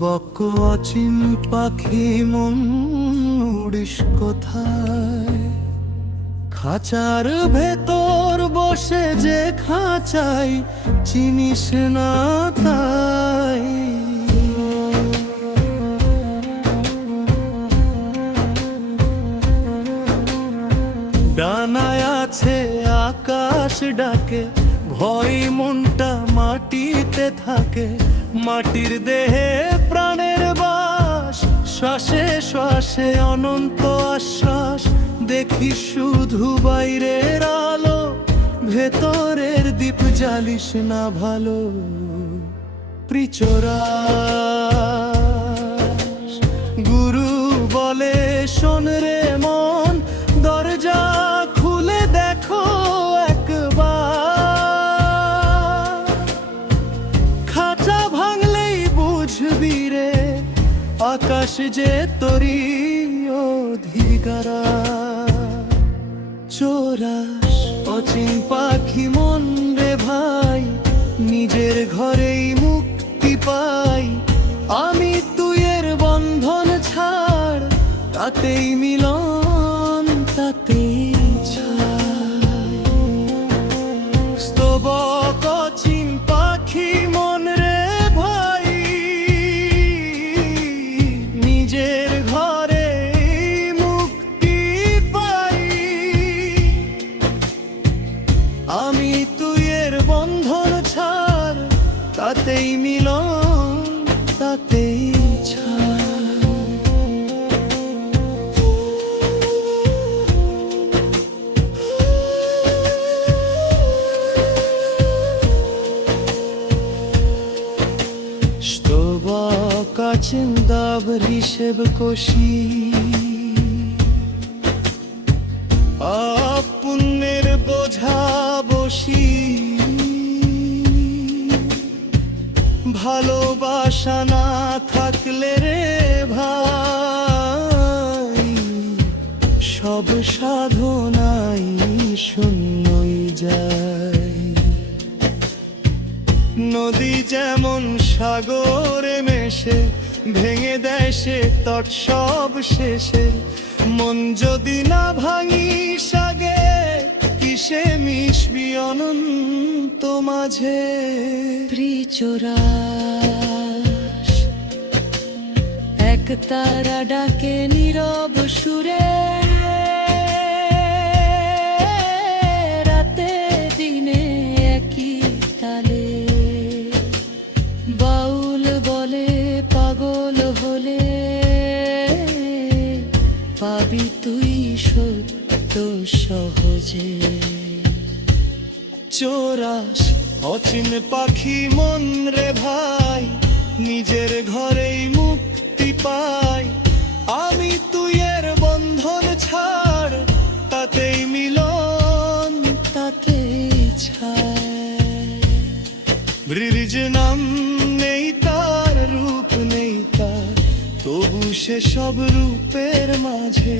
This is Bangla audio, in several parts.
স্তবক অচিন পাখি মন উড়িস কোথায়? খাঁচার ভেতর বসে যে খাঁচাই চিনিস না তাই। ডানায় আছে আকাশ ডাকে, ভয় মনটা মাটিতে থাকে। মাটির দেহে প্রাণের বাস, শ্বাসে শ্বাসে অনন্ত আশ্বাস। দেখি শুধু বাইরের আলো, ভেতরের দীপ জ্বালিস না ভালো। প্রিচরাস গুরু বলে শোন রে মন, দরজা খুলে দেখো একবার। খাঁচা ভাঙলেই বুঝবি রে আকাশ যে তোরি অধিকারা। চোরাস অচিন পাখি মন রে ভাই, নিজের ঘরেই মুক্তি পাই। আমি তুই এর বন্ধন ছাড়, তাতেই মিলন তাতেই ছাই। স্তবক অচিন পাখি মন রে ভাই, নিজের ঘরে মুক্তি পাই। আমি তুই এর বন্ধন ছাড়, তাতেই মিলন তাতেই ছাই। স্তবক আছেন দাব হিসেব কষি, পুণ্যের বোঝা বসি। ভালোবাসা না থাকলে রে ভাই, সব সাধনাই শূন্যই যায়। নদী যেমন সাগরে মেশে, ভেঙে দেয় সে তট সব শেষে। মন যদি না ভাঙিস আগে, কিসে মিশবি অনন্ত মাঝে। প্রিচরাস এক তারা ডাকে নীরব সুরে, রাতে দিনে একই তালে। বাউল বলে পাগল হলে, পাবি তুই সত্য সহজে। চোরাস অচিন পাখি মন রে ভাই, নিজের ঘরেই মুক্তি পাই। আমি তুই এর বন্ধন ছাড়, তাতেই মিলন তাতেই ছাই। ব্রিজ নাম নেই তার, রূপ নেই তার, তবু সে সব রূপের মাঝে।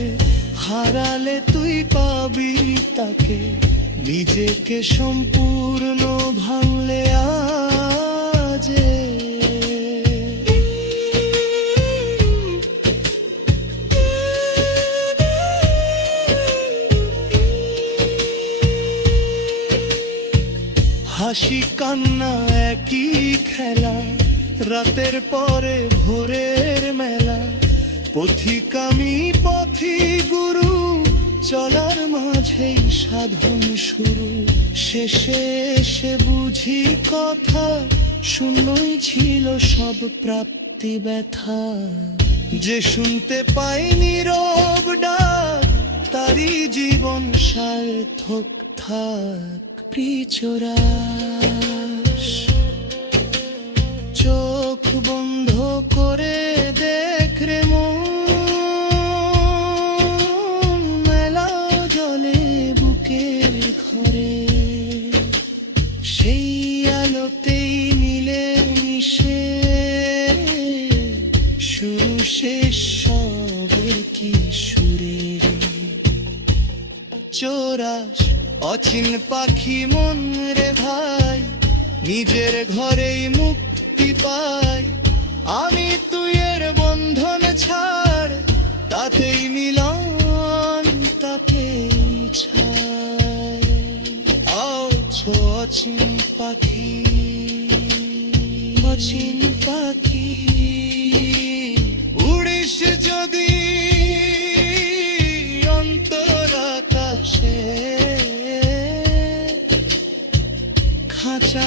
হারালে তুই পাবি তাকে, নিজেকে সম্পূর্ণ ভাঙলে আজে। হাসি কান্না একই খেলা, রাতের পরে ভোরের মেলা। পথিক আমি পথি গুরু, চলার মাঝেই সাধন শুরু। শেষে এসে বুঝি কথা, শূন্যই ছিল সব প্রাপ্তি ব্যথা। যে শুনতে পাই নীরব ডাক, তারই জীবন সার্থক থাক। প্রিচরাস চোখ বন্ধ করে দেখ রে মন, মেলা জলে বুকের ঘরে। সেই আলোতেই মিলে মিশে, শুরু শেষ সব কি সুরে। চোরাস অচিন পাখি মন রে ভাই, নিজের ঘরেই মুক্তি পাই। আমি তুই এর বন্ধন ছাড়, তাতেই মিলন, তাতেই ছাই। অচিন পাখি, অচিন পাখি, উড়িস যদি অন্তর আকাশে, খাঁচা